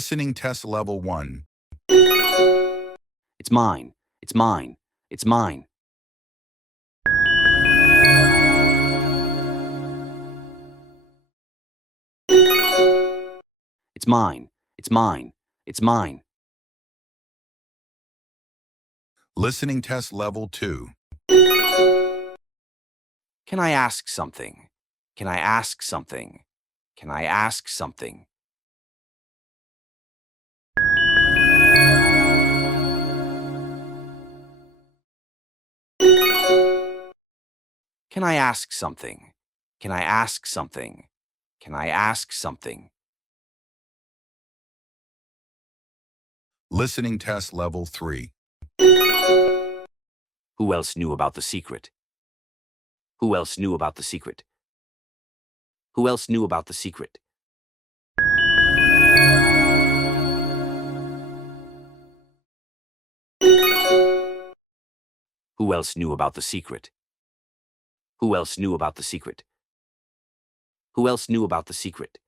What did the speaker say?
Listening test level 1. It's mine. It's mine. It's mine. It's mine. It's mine. It's mine. Listening test level 2. Can I ask something? Can I ask something? Can I ask something? Can I ask something? Can I ask something? Can I ask something? Listening test level 3. Who else knew about the secret? Who else knew about the secret? Who else knew about the secret? Who else knew about the secret? Who else knew about the secret? Who else knew about the secret?